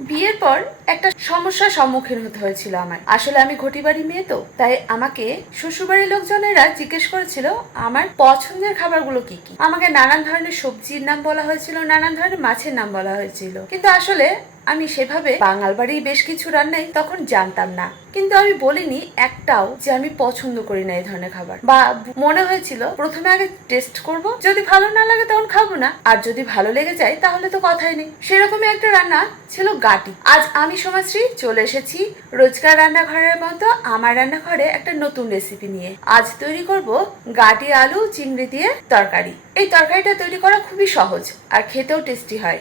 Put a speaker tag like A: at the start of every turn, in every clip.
A: বিয়ের পর একটা সমস্যার সম্মুখীন হতে হয়েছিল আমার আসলে আমি ঘটি বাড়ি মেয়ে তো, তাই আমাকে শ্বশুরবাড়ির লোকজনেরা জিজ্ঞেস করেছিল, আমার পছন্দের খাবারগুলো কি কি? আমাকে নানান ধরনের সবজির নাম বলা হয়েছিল, নানান ধরনের মাছের নাম বলা হয়েছিল। কিন্তু আসলে আমি সেভাবে বাঙাল বাড়ির বেশ কিছু রান্নাই তখন জানতাম না। কিন্তু আমি বলিনি একটাও যে আমি পছন্দ করি না এই ধরনের খাবার। বা মনে হয়েছিল, প্রথমে আগে টেস্ট করব, যদি ভালো না লাগে তখন খাব না। আর যদি ভালো লেগে যায়, তাহলে তো কথাই নেই। সেরকমই একটা রান্না ছিল গাটি। আজ আমি সমাজশ্রী চলে এসেছি রোজকার রান্নাঘরের মতো আমার রান্নাঘরে একটা নতুন রেসিপি নিয়ে। আজ তৈরি করব গাটি, আলু, চিংড়ি দিয়ে তরকারি। এই তরকারিটা তৈরি করা খুবই সহজ আর খেতেও টেস্টি হয়।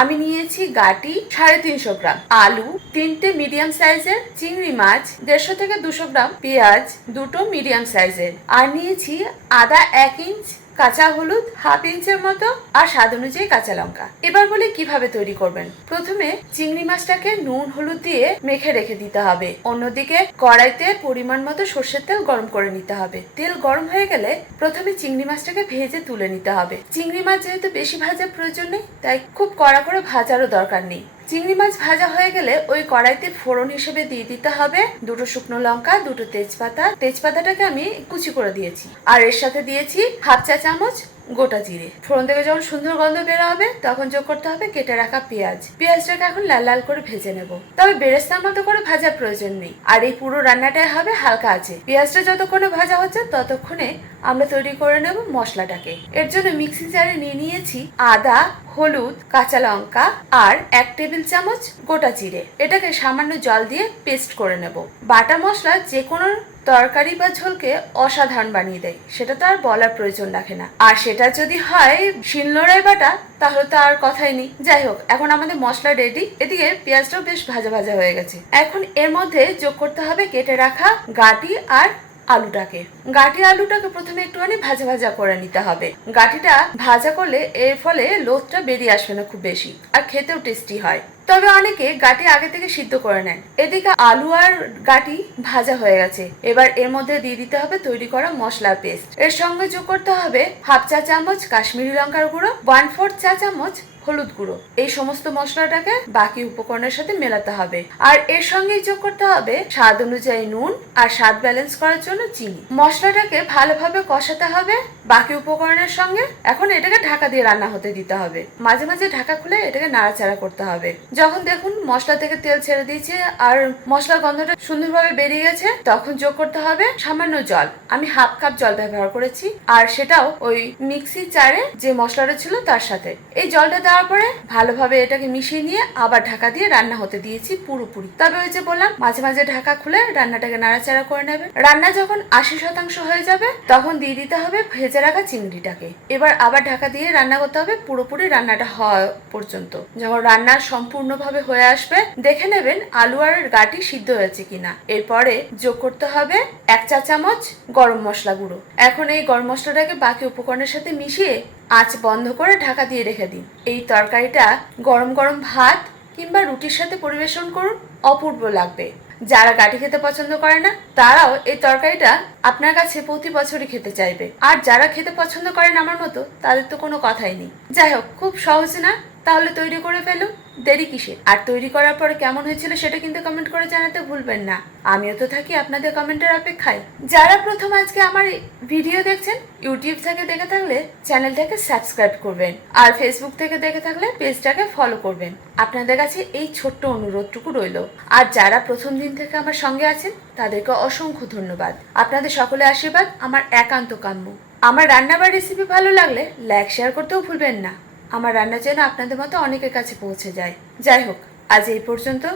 A: আমি নিয়েছি গাটি সাড়ে তিনশো গ্রাম, আলু তিনটে মিডিয়াম সাইজের চিংড়ি মাছ দেড়শো থেকে দুশো গ্রাম, পেঁয়াজ দুটো মিডিয়াম সাইজের আর নিয়েছি আদা এক ইঞ্চ কাঁচা হলুদ হাফ ইঞ্চের মতো আর স্বাদ অনুযায়ী কাঁচা লঙ্কা। এবার বলি কীভাবে তৈরি করবেন। প্রথমে চিংড়ি মাছটাকে নুন, হলুদ দিয়ে মেখে রেখে দিতে হবে। অন্যদিকে কড়াইতে পরিমাণ মতো সর্ষের তেল গরম করে নিতে হবে। তেল গরম হয়ে গেলে প্রথমে চিংড়ি মাছটাকে ভেজে তুলে নিতে হবে। চিংড়ি মাছ যেহেতু বেশি ভাজার প্রয়োজন নেই, তাই খুব কড়া করে ভাজারও দরকার নেই। চিংড়ি মাছ ভাজা হয়ে গেলে ওই কড়াইতে ফোড়ন হিসেবে দিয়ে দিতে হবে। দুটো শুকনো লঙ্কা, দুটো তেজপাতা। তেজপাতাটাকে আমি কুচি করে দিয়েছি। আর এর সাথে দিয়েছি হাফ চা চামচ গোটা জিরে। ফোড়ন থেকে যখন সুন্দর গন্ধ বেরো হবে, তখন যোগ করতে হবে কেটে রাখা পেঁয়াজ। পেঁয়াজটাকে এখন লাল লাল করে ভেজে নেব। তবে বেরেস্তার মতো করে ভাজার প্রয়োজন নেই। আর এই পুরো রান্নাটাই হবে হালকা আছে পেঁয়াজটা যতক্ষণে ভাজা হচ্ছে, ততক্ষণে আমরা তৈরি করে নেব মশলাটাকে। এর জন্য মিক্সি জারে নিয়ে নিয়েছি আদা, হলুদ, কাঁচা লঙ্কা আর এক টেবিল চামচ গোটা জিরে। এটাকে সামান্য জল দিয়ে পেস্ট করে নেব। বাটা মশলা যে কোনো তরকারি বা ঝোলকে অসাধারণ বানিয়ে দেয়। সেটা তো আর বলার প্রয়োজন রাখে না। আর সেটা যদি হয় শিলনোড়াই বাটা, তাহলে তো আর কথাই নেই। যাই হোক, এখন আমাদের মশলা রেডি এদিকে পেঁয়াজটাও বেশ ভাজা ভাজা হয়ে গেছে। এখন এর মধ্যে যোগ করতে হবে কেটে রাখা গাটি আর আলুটাকে। গাটি আলুটাকে প্রথমে একটুখানি ভাজা ভাজা করে নিতে হবে। গাটিটা ভাজা করলে এর ফলে লোদটা বেরিয়ে আসবে না খুব বেশি আর খেতেও টেস্টি হয়। তবে অনেকে গাটি আগে থেকে সিদ্ধ করে নেন। এদিকে আলু আর গাটি ভাজা হয়ে গেছে। এবার এর মধ্যে দিয়ে দিতে হবে তৈরি করা মশলার পেস্ট। এর সঙ্গে যোগ করতে হবে হাফ চা চামচ কাশ্মীরি লঙ্কার গুঁড়ো ওয়ান ফোর্থ চা চামচ হলুদ গুঁড়ো। এই সমস্ত মশলাটাকে বাকি উপকরণের সাথে মেলাতে হবে। আর এর সঙ্গেই যোগ করতে হবে স্বাদ অনুযায়ী নুন আর স্বাদ ব্যালেন্স করার জন্য চিনি। মশলাটাকে ভালোভাবে কষাতে হবে। বাকি উপকরণের সঙ্গে এখন এটাকে ঢাকা দিয়ে রান্না হতে দিতে হবে। মাঝে মাঝে ঢাকা খুলে এটাকে নাড়াচাড়া করতে হবে। যখন দেখুন মশলা থেকে তেল ছেড়ে দিয়েছে আর মশলার গন্ধটা সুন্দরভাবে বেরিয়ে গেছে, তখন যোগ করতে হবে সামান্য জল। আমি হাফ কাপ জল ব্যবহার করেছি। আর সেটাও ওই মিক্সি চারে যে মশলাটা ছিল তার সাথে। এই জলটা দেওয়ার পরে ভালোভাবে এটাকে মিশিয়ে নিয়ে আবার ঢাকা দিয়ে রান্না হতে দিয়েছি পুরোপুরি। তবে ওই যে বললাম, মাঝে মাঝে ঢাকা খুলে রান্নাটাকে নাড়াচাড়া করে নেবে। রান্না যখন আশি শতাংশ হয়ে যাবে, তখন দিয়ে দিতে হবে ভেজে রাখা চিংড়িটাকে। এবার আবার ঢাকা দিয়ে রান্না করতে হবে পুরোপুরি রান্নাটা হওয়া পর্যন্ত। যখন রান্না সম্পূর্ণভাবে হয়ে আসবে, দেখে নেবেন আলু আর গাটি সিদ্ধ হয়েছে কিনা। এরপরে যোগ করতে হবে এক চা চামচ গরম মশলা গুঁড়ো। এখন এই গরম মশলাটাকে বাকি উপকরণের সাথে মিশিয়ে আঁচ বন্ধ করে ঢাকা দিয়ে রেখে দিন। এই তরকারিটা গরম গরম ভাত কিংবা রুটির সাথে পরিবেশন করুন, অপূর্ব লাগবে। যারা গাঠি খেতে পছন্দ করে না, তারাও এই তরকারিটা আপনার কাছে প্রতি বছরই খেতে চাইবে। আর যারা খেতে পছন্দ করেন আমার মতো, তাদের তো কোনো কথাই নেই। যাই হোক, খুব সহজ না তাহলে তৈরি করে ফেলুন। দেরি কিসে আর তৈরি করার পরে কেমন হয়েছিল সেটা কিন্তু কমেন্ট করে জানাতে ভুলবেন না। আমিও তো থাকি আপনাদের কমেন্টের অপেক্ষায়। যারা প্রথম আজকে আমার ভিডিও দেখছেন ইউটিউব থেকে দেখে থাকলে চ্যানেলটাকে সাবস্ক্রাইব করবেন। আর ফেসবুক থেকে দেখে থাকলে পেজটাকে ফলো করবেন। আপনাদের কাছে এই ছোট্ট অনুরোধটুকু রইল। আর যারা প্রথম দিন থেকে আমার সঙ্গে আছেন, তাদেরকে অসংখ্য ধন্যবাদ। আপনাদের সকলে আশীর্বাদ, আমার একান্ত কাম্য। আমার রান্নাবার রেসিপি ভালো লাগলে লাইক শেয়ার করতেও ভুলবেন না। আমার রান্না যেন আপনাদের মতো অনেকের কাছে পৌঁছে যায়। যাই হোক, আজ এই পর্যন্ত।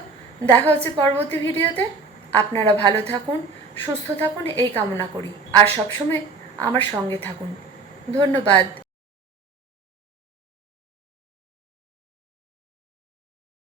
A: দেখা হচ্ছে পরবর্তী ভিডিওতে। আপনারা ভালো থাকুন, সুস্থ থাকুন, এই কামনা করি। আর সবসময় আমার সঙ্গে থাকুন। ধন্যবাদ।